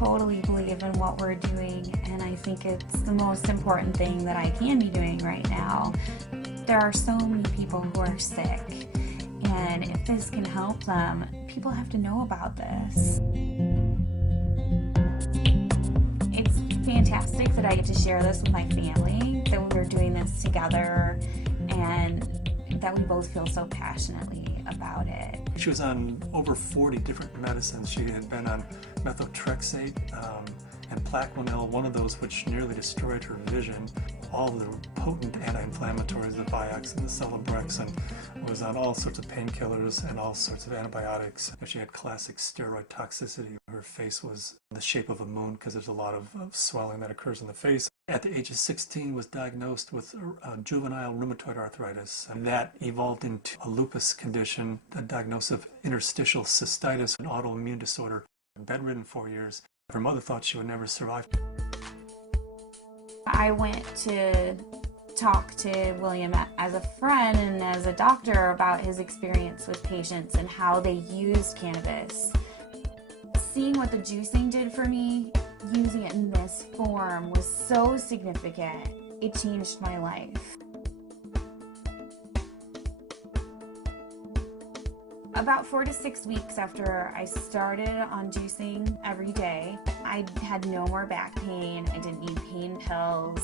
totally believe in what we're doing, and I think it's the most important thing that I can be doing right now. There are so many people who are sick, and if this can help them, people have to know about this. It's fantastic that I get to share this with my family, that we're doing this together, and that we both feel so passionately about it. She was on over 40 different medicines. She had been on methotrexate and Plaquenil, one of those which nearly destroyed her vision. All the potent anti-inflammatories, the Vioxx and the Celebrex, and was on all sorts of painkillers and all sorts of antibiotics. She had classic steroid toxicity. Her face was the shape of a moon because there's a lot of swelling that occurs in the face. At the age of 16 was diagnosed with juvenile rheumatoid arthritis, and that evolved into a lupus condition, a diagnosis of interstitial cystitis, an autoimmune disorder. Bedridden 4 years. Her mother thought she would never survive. I went to talk to William as a friend and as a doctor about his experience with patients and how they used cannabis. Seeing what the juicing did for me, using it in this form, was so significant. It changed my life. About 4 to 6 weeks after I started on juicing every day, I had no more back pain. I didn't need pain pills.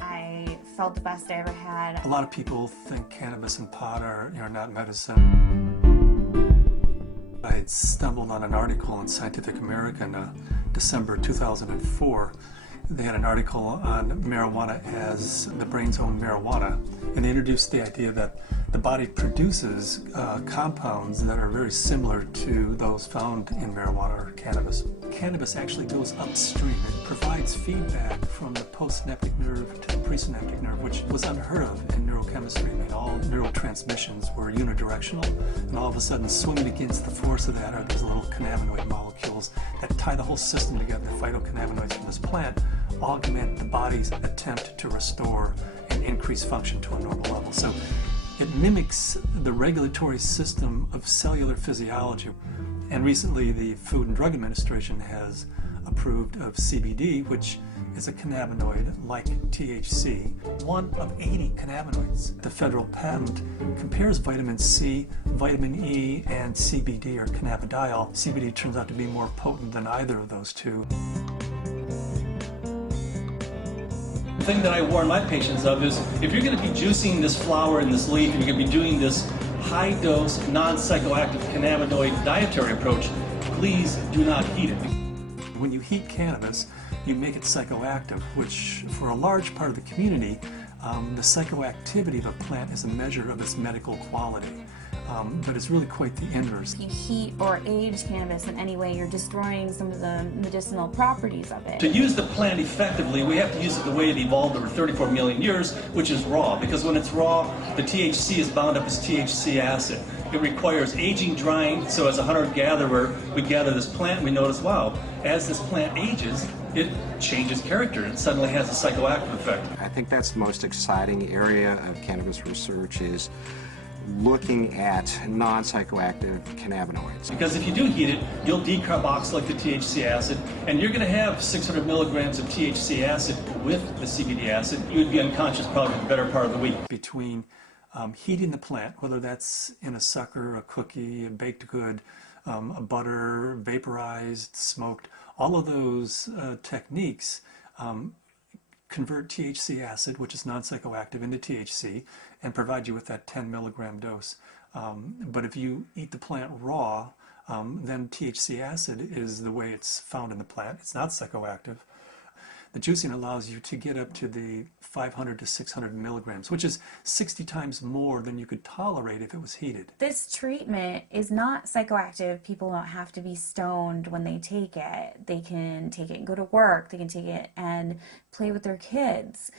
I felt the best I ever had. A lot of people think cannabis and pot are not medicine. I had stumbled on an article in Scientific American, December 2004. They had an article on marijuana as the brain's own marijuana, and they introduced the idea that the body produces compounds that are very similar to those found in marijuana or cannabis. Cannabis actually goes upstream. It provides feedback from the postsynaptic nerve to the presynaptic nerve, which was unheard of in neurochemistry. I mean, all neurotransmissions were unidirectional, and all of a sudden, swimming against the force of that are these little cannabinoid molecules that tie the whole system together. The phytocannabinoids from this plant augment the body's attempt to restore and increase function to a normal level. So it mimics the regulatory system of cellular physiology. And recently the Food and Drug Administration has approved of CBD, which is a cannabinoid like THC, one of 80 cannabinoids. The federal patent compares vitamin C, vitamin E, and CBD, or cannabidiol. CBD turns out to be more potent than either of those two. The thing that I warn my patients of is, if you're going to be juicing this flower and this leaf, and you're going to be doing this high-dose, non-psychoactive cannabinoid dietary approach, please do not heat it. When you heat cannabis, you make it psychoactive, which for a large part of the community, the psychoactivity of a plant is a measure of its medical quality. But it's really quite the inverse. If you heat or age cannabis in any way, you're destroying some of the medicinal properties of it. To use the plant effectively, we have to use it the way it evolved over 34 million years, which is raw. Because when it's raw, the THC is bound up as THC acid. It requires aging, drying, so as a hunter-gatherer, we gather this plant and we notice, wow, as this plant ages, it changes character and suddenly has a psychoactive effect. I think that's the most exciting area of cannabis research, is looking at non-psychoactive cannabinoids. Because if you do heat it, you'll decarboxylate the THC acid, and you're going to have 600 milligrams of THC acid with the CBD acid. You would be unconscious probably for the better part of the week. Between heating the plant, whether that's in a sucker, a cookie, a baked good, a butter, vaporized, smoked, all of those techniques convert THC acid, which is non-psychoactive, into THC and provide you with that 10 milligram dose. But if you eat the plant raw, then THC acid is the way it's found in the plant. It's not psychoactive. The juicing allows you to get up to the 500 to 600 milligrams, which is 60 times more than you could tolerate if it was heated. This treatment is not psychoactive. People don't have to be stoned when they take it. They can take it and go to work. They can take it and play with their kids.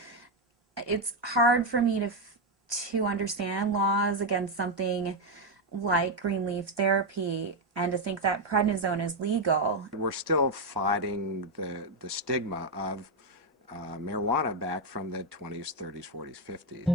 It's hard for me to understand laws against something like green leaf therapy and to think that prednisone is legal. We're still fighting the stigma of marijuana back from the 20s, 30s, 40s, 50s.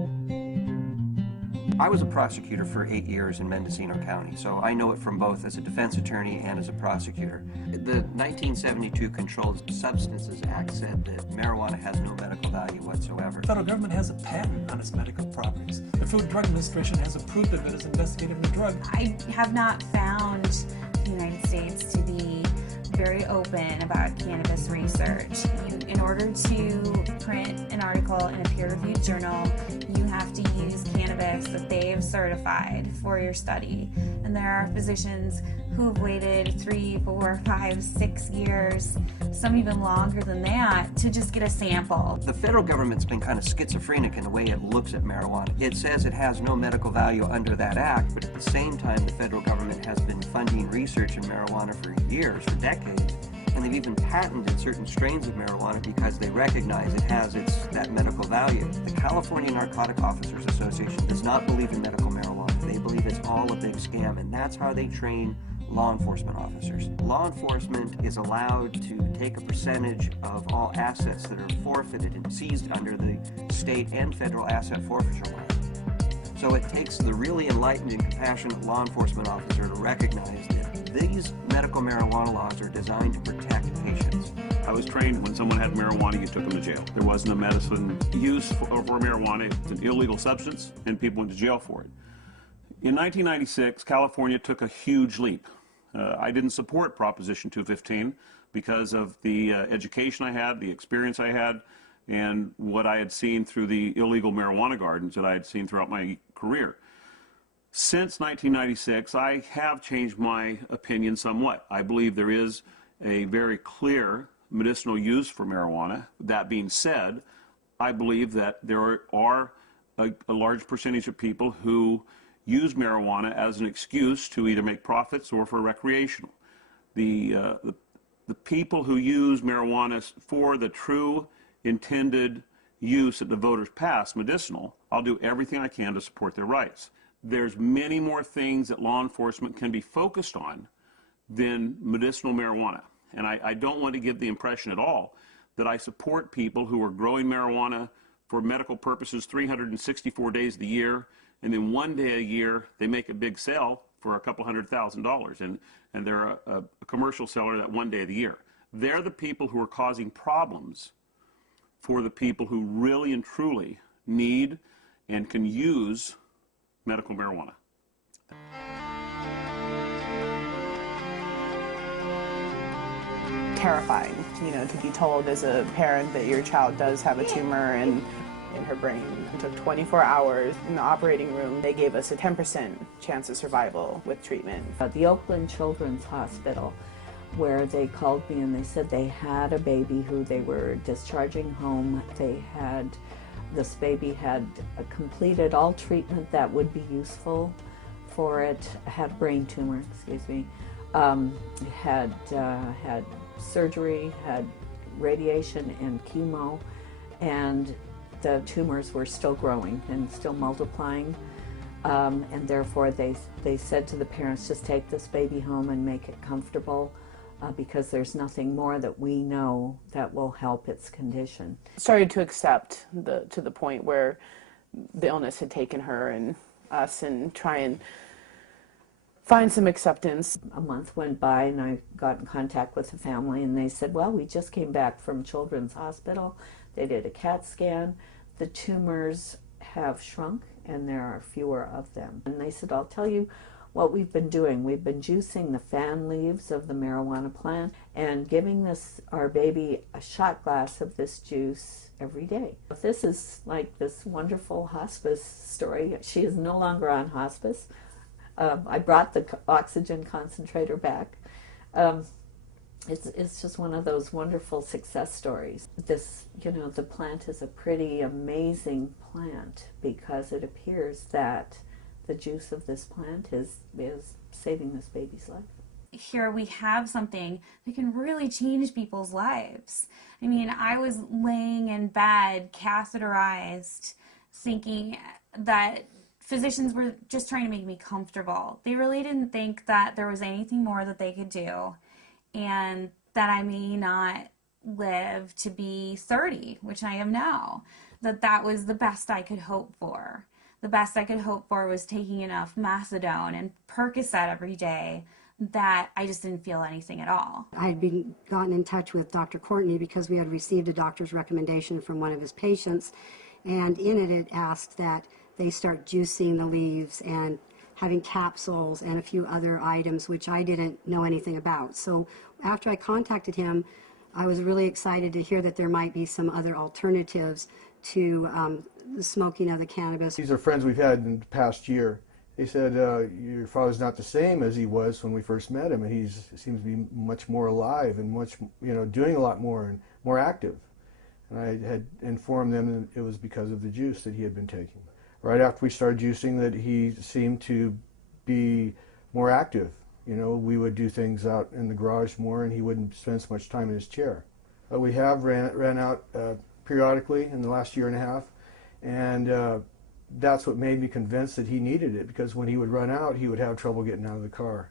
I was a prosecutor for 8 years in Mendocino County, so I know it from both as a defense attorney and as a prosecutor. The 1972 Controlled Substances Act said that marijuana has no medical value whatsoever. The federal government has a patent on its medical properties. The Food and Drug Administration has approved of it as investigative new drug. I have not found the United States to be very open about cannabis research. In order to print an article in a peer-reviewed journal, you have to use cannabis that they've certified for your study. And there are physicians who have waited 3, 4, 5, 6 years, some even longer than that, to just get a sample. The federal government's been kind of schizophrenic in the way it looks at marijuana. It says it has no medical value under that act, but at the same time, the federal government has been funding research in marijuana for years, for decades. And they've even patented certain strains of marijuana because they recognize it has that medical value. The California Narcotic Officers Association does not believe in medical marijuana. They believe it's all a big scam, and that's how they train law enforcement officers. Law enforcement is allowed to take a percentage of all assets that are forfeited and seized under the state and federal asset forfeiture laws. So it takes the really enlightened and compassionate law enforcement officer to recognize that these medical marijuana laws are designed to protect patients. I was trained when someone had marijuana, you took them to jail. There wasn't a medicine use for marijuana. It's an illegal substance, and people went to jail for it. In 1996, California took a huge leap. I didn't support Proposition 215 because of the education I had, the experience I had, and what I had seen through the illegal marijuana gardens that I had seen throughout my career. Since 1996, I have changed my opinion somewhat. I believe there is a very clear medicinal use for marijuana. That being said, I believe that there are a large percentage of people who use marijuana as an excuse to either make profits or for recreational. The people who use marijuana for the true intended use that the voters passed, medicinal, I'll do everything I can to support their rights. There's many more things that law enforcement can be focused on than medicinal marijuana. And I don't want to give the impression at all that I support people who are growing marijuana for medical purposes 364 days of the year, and then one day a year they make a big sale for a couple $100,000, and they're a commercial seller that one day of the year. They're the people who are causing problems for the people who really and truly need and can use medical marijuana. Terrifying, to be told as a parent that your child does have a tumor in her brain. It took 24 hours in the operating room. They gave us a 10% chance of survival with treatment. The Oakland Children's Hospital, where they called me and they said they had a baby who they were discharging home. This baby had completed all treatment that would be useful for it, had a brain tumor, had surgery, had radiation and chemo, and the tumors were still growing and still multiplying, and therefore they said to the parents, just take this baby home and make it comfortable, because there's nothing more that we know that will help its condition. Started to accept to the point where the illness had taken her and us, and try and find some acceptance. A month went by and I got in contact with the family, and they said, well, we just came back from Children's Hospital. They did a CAT scan. The tumors have shrunk and there are fewer of them. And they said, I'll tell you what we've been doing. We've been juicing the fan leaves of the marijuana plant and giving our baby a shot glass of this juice every day. This is like this wonderful hospice story. She is no longer on hospice. I brought the oxygen concentrator back. It's just one of those wonderful success stories. The plant is a pretty amazing plant because it appears that the juice of this plant is saving this baby's life. Here we have something that can really change people's lives. I mean, I was laying in bed, catheterized, thinking that physicians were just trying to make me comfortable. They really didn't think that there was anything more that they could do, and that I may not live to be 30, which I am now, that was the best I could hope for, the best I could hope for was taking enough methadone and Percocet every day that I just didn't feel anything at all. I had gotten in touch with Dr. Courtney because we had received a doctor's recommendation from one of his patients, and in it asked that they start juicing the leaves and having capsules and a few other items which I didn't know anything about. So after I contacted him, I was really excited to hear that there might be some other alternatives to the smoking of the cannabis. These are friends we've had in the past year. They said, your father's not the same as he was when we first met him, and he seems to be much more alive and much, doing a lot more and more active. And I had informed them that it was because of the juice that he had been taking. Right after we started juicing, that he seemed to be more active. We would do things out in the garage more, and he wouldn't spend so much time in his chair. We have ran out periodically in the last year and a half, and that's what made me convinced that he needed it, because when he would run out, he would have trouble getting out of the car.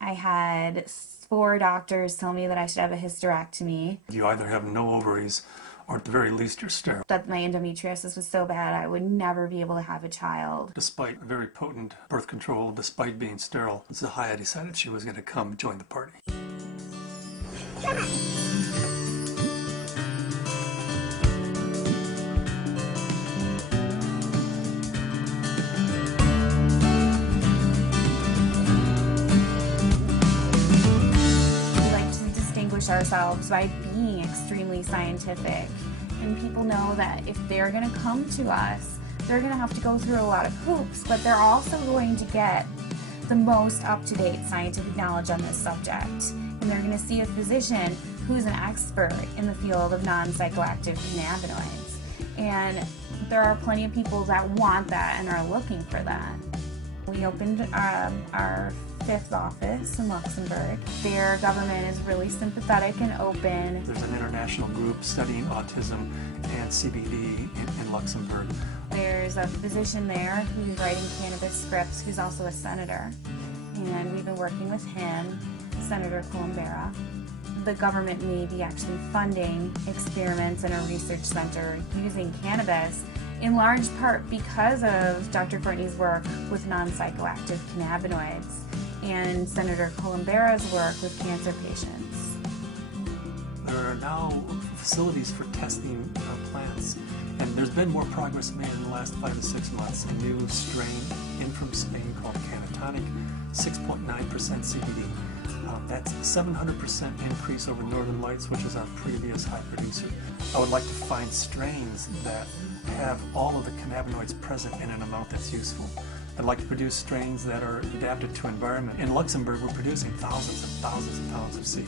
I had 4 doctors tell me that I should have a hysterectomy. You either have no ovaries, or at the very least you're sterile. That my endometriosis was so bad I would never be able to have a child. Despite very potent birth control, despite being sterile, Zahaya decided she was going to come join the party. Ourselves by being extremely scientific, and people know that if they're going to come to us, they're going to have to go through a lot of hoops, but they're also going to get the most up-to-date scientific knowledge on this subject, and they're going to see a physician who's an expert in the field of non-psychoactive cannabinoids. And there are plenty of people that want that and are looking for that. We opened our 5th office in Luxembourg. Their government is really sympathetic and open. There's an international group studying autism and CBD in Luxembourg. There's a physician there who's writing cannabis scripts, who's also a senator. And we've been working with him, Senator Colombera. The government may be actually funding experiments in a research center using cannabis, in large part because of Dr. Courtney's work with non-psychoactive cannabinoids and Senator Colombera's work with cancer patients. There are now facilities for testing plants, and there's been more progress made in the last 5 to 6 months. A new strain in from Spain called Cannatonic, 6.9% CBD. That's a 700% increase over Northern Lights, which is our previous high producer. I would like to find strains that have all of the cannabinoids present in an amount that's useful. I'd like to produce strains that are adapted to environment. In Luxembourg, we're producing thousands and thousands of pounds of seed,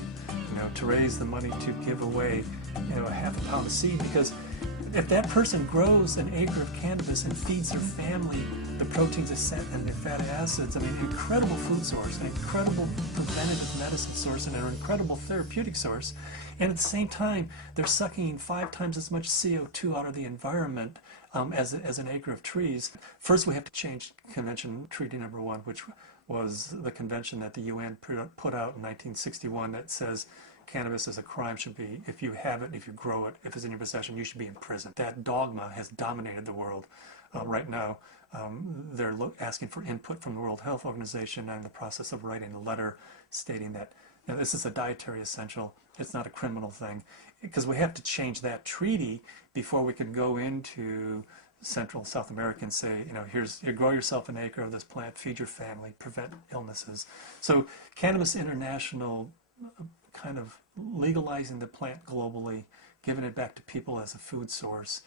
to raise the money to give away, a half a pound of seed, because if that person grows an acre of cannabis and feeds their family the proteins and the fatty acids, incredible food source, an incredible preventative medicine source, and an incredible therapeutic source. And at the same time, they're sucking 5 times as much CO2 out of the environment as an acre of trees. First, we have to change Convention Treaty Number 1, which was the convention that the UN put out in 1961 that says cannabis as a crime should be, if you have it, if you grow it, if it's in your possession, you should be in prison. That dogma has dominated the world right now. They're asking for input from the World Health Organization. I'm in the process of writing a letter stating that this is a dietary essential. It's not a criminal thing, because we have to change that treaty before we can go into Central South America and say, you grow yourself an acre of this plant, feed your family, prevent illnesses. So Cannabis International kind of legalizing the plant globally, giving it back to people as a food source,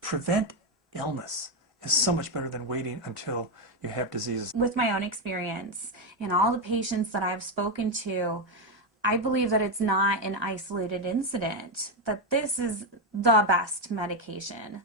prevent illness is so much better than waiting until you have diseases. With my own experience and all the patients that I've spoken to, I believe that it's not an isolated incident, that this is the best medication